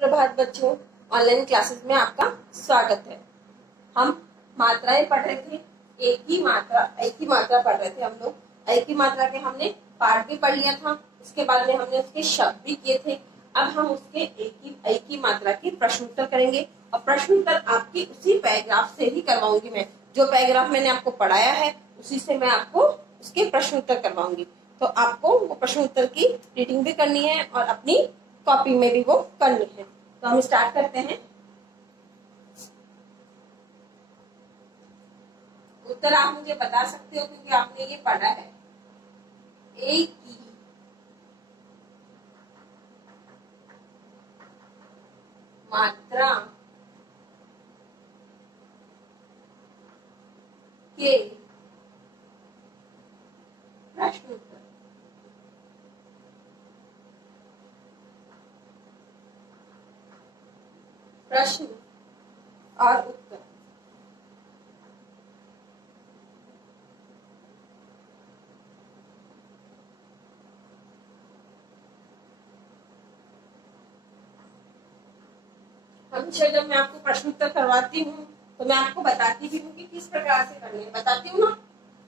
सुप्रभात बच्चों, online classes में आपका स्वागत है। हम मात्राएं पढ़ रहे थे, एक ही मात्रा पढ़ रहे थे हम लोग। एक ही मात्रा के हमने पाठ भी पढ़ लिया था, उसके बाद में हमने उसके शब्द भी किए थे। अब हम उसके एक ही मात्रा के प्रश्न उत्तर करेंगे और प्रश्न उत्तर आपकी उसी पैराग्राफ से ही करवाऊंगी। मैं जो पैराग्राफ मैंने आपको पढ़ाया है उसी से मैं आपको उसके प्रश्न उत्तर करवाऊंगी। तो आपको वो प्रश्न उत्तर की रीडिंग भी करनी है और अपनी कॉपी में भी वो करनी है। तो हम स्टार्ट करते हैं। उत्तर आप मुझे बता सकते हो क्योंकि आपने ये पढ़ा है। एक की मात्रा के प्रश्न उत्तर। प्रश्न और उत्तर। हमेशा जब मैं आपको प्रश्न उत्तर करवाती हूँ तो मैं आपको बताती भी हूँ कि किस प्रकार से करने है। बताती हूँ ना,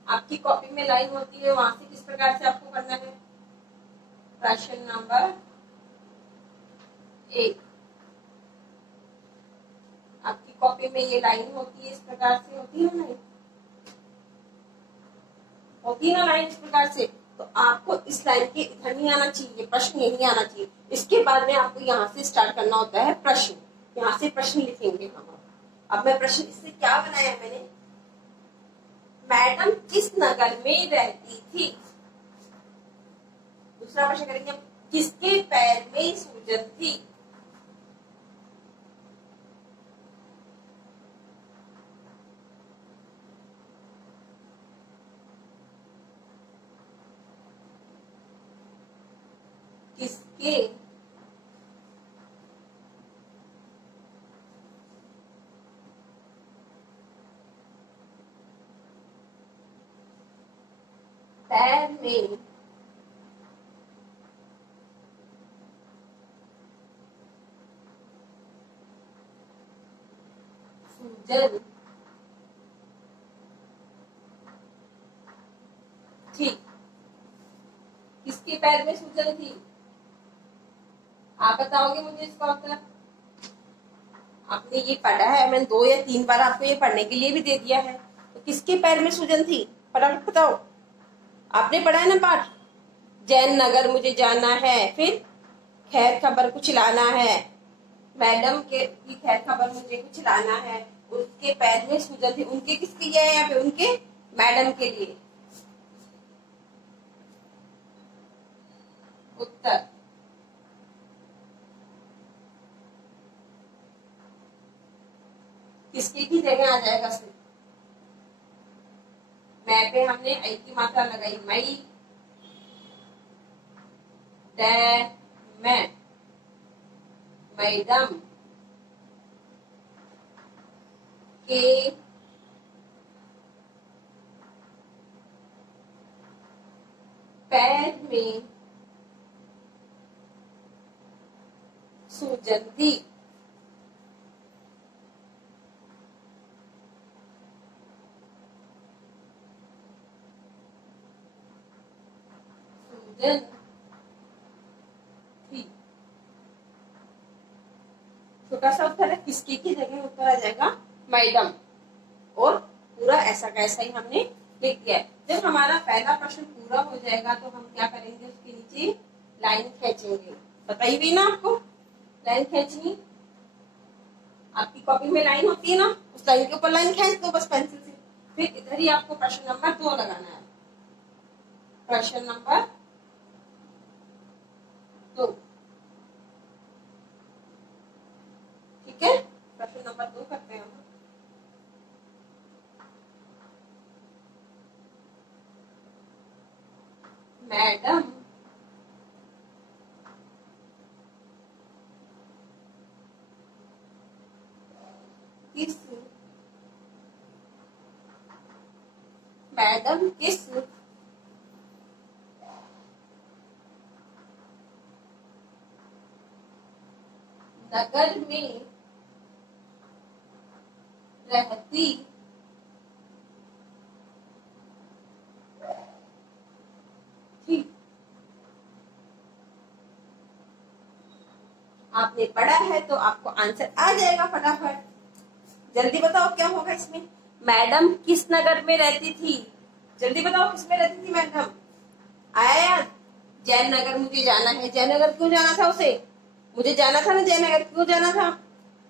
आपकी कॉपी में लाइन होती है, वहां से किस प्रकार से आपको करना है। प्रश्न नंबर 1, आपकी कॉपी में ये लाइन होती है, इस प्रकार से होती है ना, होती है ना लाइन इस प्रकार से। तो आपको इस लाइन के इधर नहीं आना चाहिए, प्रश्न यही आना चाहिए। इसके बाद में आपको यहाँ से स्टार्ट करना होता है प्रश्न। यहाँ से प्रश्न लिखेंगे हम। अब मैं प्रश्न इससे क्या बनाया मैंने, मैडम किस नगर में रहती थी। दूसरा प्रश्न करेंगे, किसके पैर में सूजन थी। किसके पैर में सूजन थी। किसके पैर में सूजन थी, आप बताओगे मुझे इसका उत्तर। आपने ये पढ़ा है, मैंने 2 या 3 बार आपको ये पढ़ने के लिए भी दे दिया है। तो किसके पैर में सूजन थी, फटाफट बताओ। आपने पढ़ा है ना पाठ, जैन नगर मुझे जाना है, फिर खैर खबर कुछ लाना है, मैडम के की खैर खबर मुझे कुछ लाना है, उसके पैर में सूजन थी। उनके किसके लिए है यहाँ पे, उनके मैडम के लिए। उत्तर किसके की जगह आ जाएगा सिर्फ। मैं पे हमने आई की मात्रा लगाई, मई मैं मैडम के पैर में सूजन थी। सूजन थी। छोटा सा उत्तर है, किसके की जगह उत्तर आ जाएगा मैडम। और पूरा ऐसा कैसा ही हमने लिख दिया है। जब हमारा पहला प्रश्न पूरा हो जाएगा तो हम क्या करेंगे, उसके नीचे लाइन खींचेंगे। बताई हुई ना आपको, लाइन खींचनी। आपकी कॉपी में लाइन होती है ना, उस लाइन के ऊपर लाइन खींच दो बस पेंसिल से। फिर इधर ही आपको प्रश्न नंबर 2 लगाना है। प्रश्न नंबर 2, ठीक है। प्रश्न नंबर 2 करते हैं हम। मैडम किस नगर में रहती थी। आपने पढ़ा है तो आपको आंसर आ जाएगा फटाफट। जल्दी बताओ क्या होगा इसमें। मैडम किस नगर में रहती थी? जल्दी बताओ किस में रहती थी मैडम। आया याद? जयनगर मुझे जाना है। जयनगर क्यों जाना था उसे? मुझे जाना था ना जयनगर, क्यों जाना था?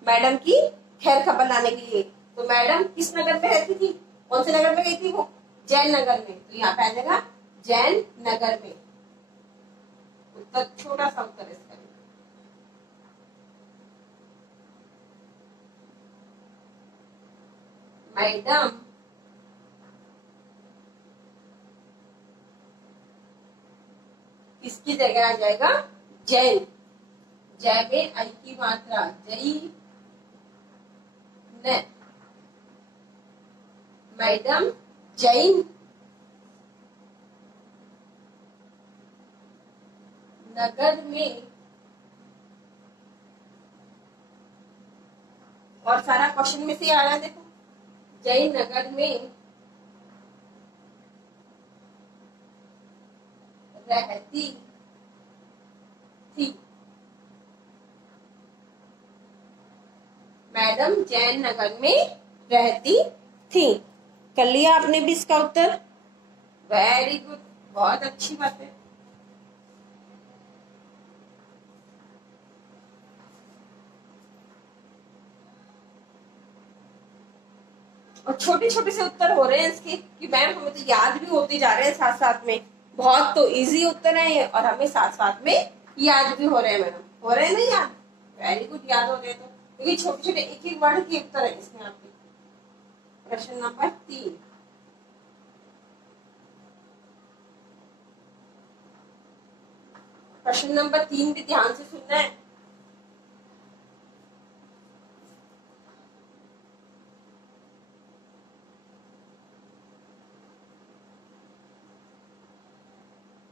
मैडम की खैर खबर लाने के लिए। तो मैडम किस नगर में रहती थी? कौन से नगर में गई थी वो? जैन नगर में। तो यहाँ पे आ जाएगा जैन नगर में। उत्तर छोटा सा उत्तर इसका। मैडम किसकी जगह आ जाएगा? जैन। जय में आई की मात्रा जई न। मैडम जैन नगर में। और सारा क्वेश्चन में से आ रहा है देखो, जैन नगर में रहती थी। मैडम जैन नगर में रहती थी। कर लिया आपने भी इसका उत्तर? वेरी गुड, बहुत अच्छी बात है। और छोटे छोटे से उत्तर हो रहे हैं इसके कि मैम हमें तो याद भी होते जा रहे हैं साथ साथ में। बहुत तो इजी उत्तर है ये, और हमें साथ साथ में याद भी हो रहे हैं मैडम। हो रहे हैं ना याद? वेरी गुड, याद हो रहे हैं तो क्योंकि छोटे छोटे एक एक वर्ड के उत्तर है इसमें आपके। प्रश्न नंबर 3। प्रश्न नंबर 3 भी ध्यान से सुनना है।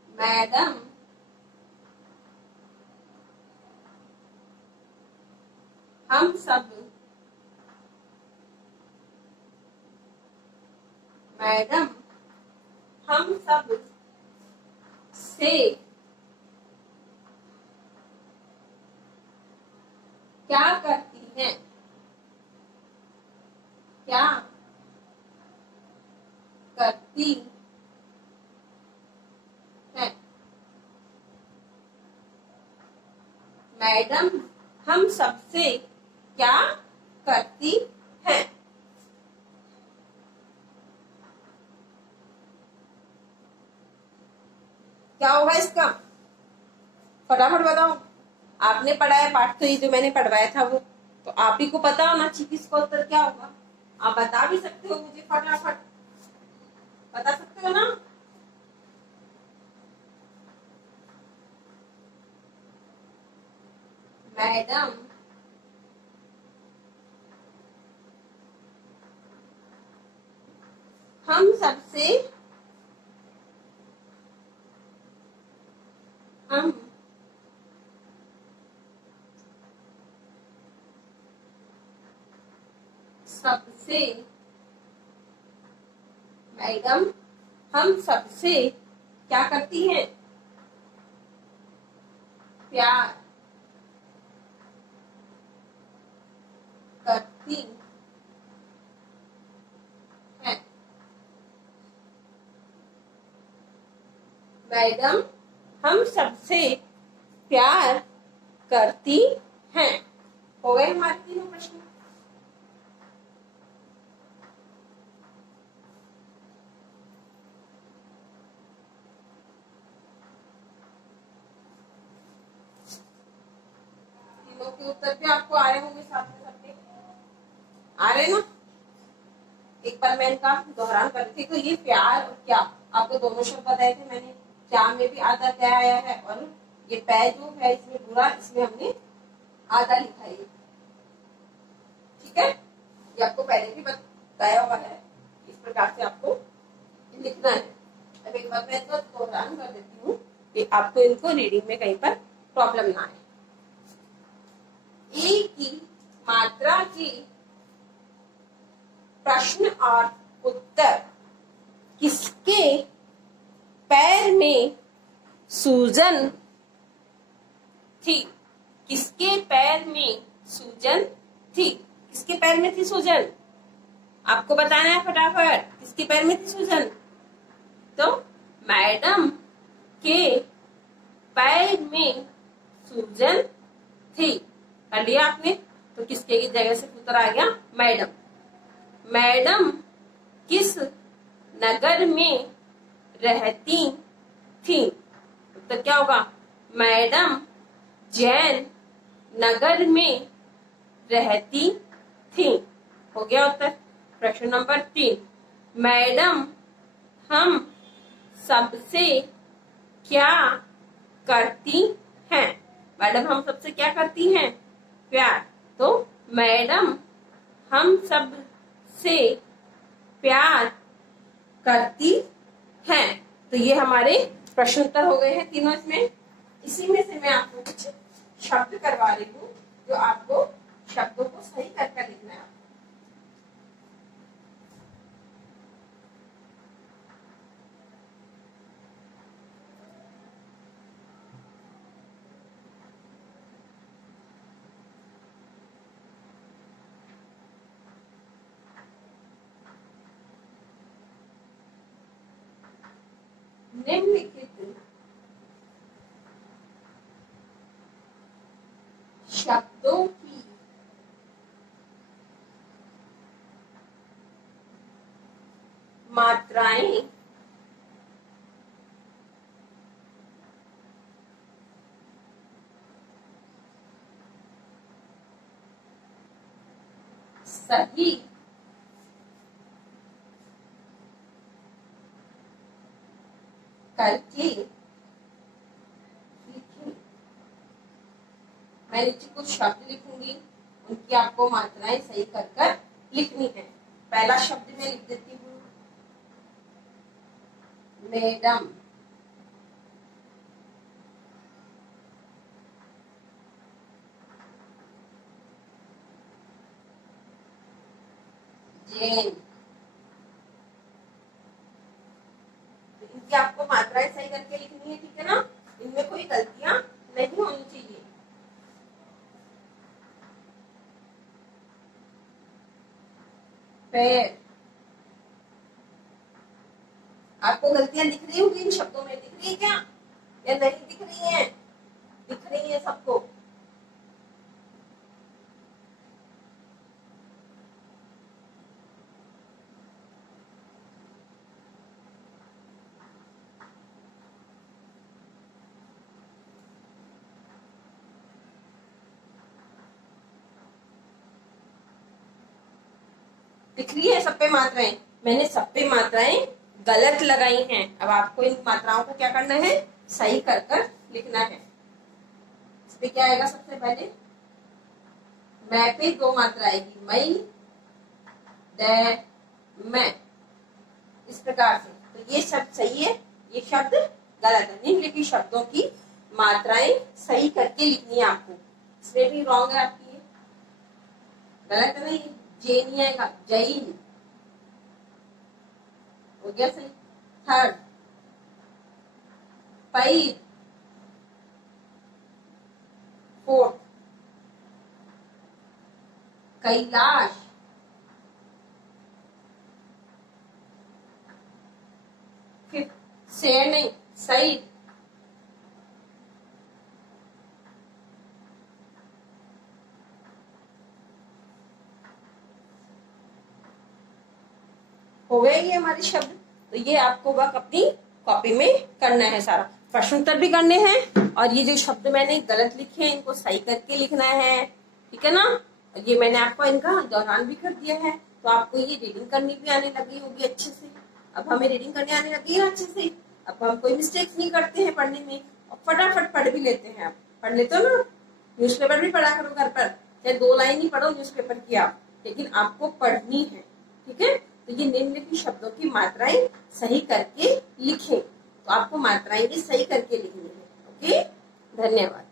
मैडम हम सब मैडम हम सब से क्या करती हैं? क्या करती हैं? मैडम हम सबसे क्या करती हैं? क्या होगा इसका? फटाफट बताओ। आपने पढ़ाया पाठ तो ये जो मैंने पढ़वाया था वो तो आप ही को पता होना चाहिए इसका उत्तर क्या होगा। आप बता भी सकते हो मुझे, फटाफट बता सकते हो ना? मैडम हम सबसे हम सबसे मैडम हम सबसे क्या करती हैं? प्यार करती हैं। मैडम हम सबसे प्यार करती हैं। हो गए हमारे तीनों प्रश्न। तीनों के उत्तर भी आपको आ रहे होंगे साथ में सबके। आ रहे ना? एक बार मैं इनका दोहरान कर रही थी। तो ये प्यार और क्या आपको दोनों शब्द बताए थे मैंने। क्या में भी आधा क्या आया है, और ये पै जो है इसमें पूरा, इसमें हमने आधा लिखा है। ठीक है, ये आपको पहले भी बताया हुआ है। इस प्रकार से आपको लिखना है। अब एक बार मैं तो दोहरान कर देती हूँ कि आपको इनको रीडिंग में कहीं पर प्रॉब्लम ना आए। एक ही मात्रा के प्रश्न और उत्तर। किसके पैर में सूजन थी? किसके पैर में सूजन थी? किसके पैर में थी सूजन? आपको बताना है फटाफट, किसके पैर में थी सूजन? तो मैडम के पैर में सूजन थी। कर लिया आपने? तो किसके की जगह से उत्तर आ गया मैडम। मैडम किस नगर में रहती थी? उत्तर क्या होगा? मैडम जैन नगर में रहती थी। हो गया उत्तर। प्रश्न नंबर 3, मैडम हम सबसे क्या करती हैं? मैडम हम सबसे क्या करती हैं? प्यार। तो मैडम हम सब से प्यार करती हैं। तो ये हमारे प्रश्न उत्तर हो गए हैं तीनों इसमें। इसी में से मैं आपको कुछ शब्द करवा रही हूँ जो आपको शब्दों को सही करके लिखना है। निम्नलिखित शब्दों की मात्राएं सही करके लिखें। मैं नीचे कुछ शब्द लिखूंगी, उनकी आपको मात्राएं सही कर लिखनी है। पहला शब्द मैं लिख देती हूँ, मैडम। जैन। इनकी आपको मात्राएं सही करके लिखनी है, ठीक है ना? इनमें कोई गलतियां नहीं होनी चाहिए। पैर। आपको गलतियां दिख रही होंगी इन शब्दों में, दिख रही है क्या या नहीं दिख रही है? दिख रही है सबको? दिख रही है सब पे मात्राएं? मैंने सब पे मात्राएं गलत लगाई हैं। अब आपको इन मात्राओं को क्या करना है? सही कर लिखना है। इस पे क्या आएगा? सबसे पहले मैं पे 2 मात्रा आएगी, मई, मैं, इस प्रकार से। तो ये शब्द सही है, ये शब्द गलत है। निम्नलिखित शब्दों की मात्राएं सही करके लिखनी है आपको। इसमें भी रॉन्ग है आपकी, गलत है। नहीं, जे नहीं आएगा, जैन। हो गया सही। थर्ड, पैर। फोर्थ, कैलाश। फिफ्थ, शेर नहीं, सईद। हो गए ये हमारे शब्द। तो ये आपको वर्क अपनी कॉपी में करना है सारा। प्रश्न उत्तर भी करने हैं और ये जो शब्द मैंने गलत लिखे हैं इनको सही करके लिखना है, ठीक है ना? और ये मैंने आपको इनका दोहरान भी कर दिया है, तो आपको ये रीडिंग करनी भी आने लगी होगी अच्छे से। अब हमें रीडिंग करने आने लगी है अच्छे से। अब हम कोई मिस्टेक्स नहीं करते हैं पढ़ने में और फटाफट पढ़ भी लेते हैं। आप पढ़ लेते हो ना? न्यूज़पेपर भी पढ़ा करो घर पर, चाहे 2 लाइन ही पढ़ो न्यूज़पेपर की आप, लेकिन आपको पढ़नी है, ठीक है? तो ये निम्नलिखित शब्दों की मात्राएं सही करके लिखें। तो आपको मात्राएं भी सही करके लिखनी है। ओके, धन्यवाद।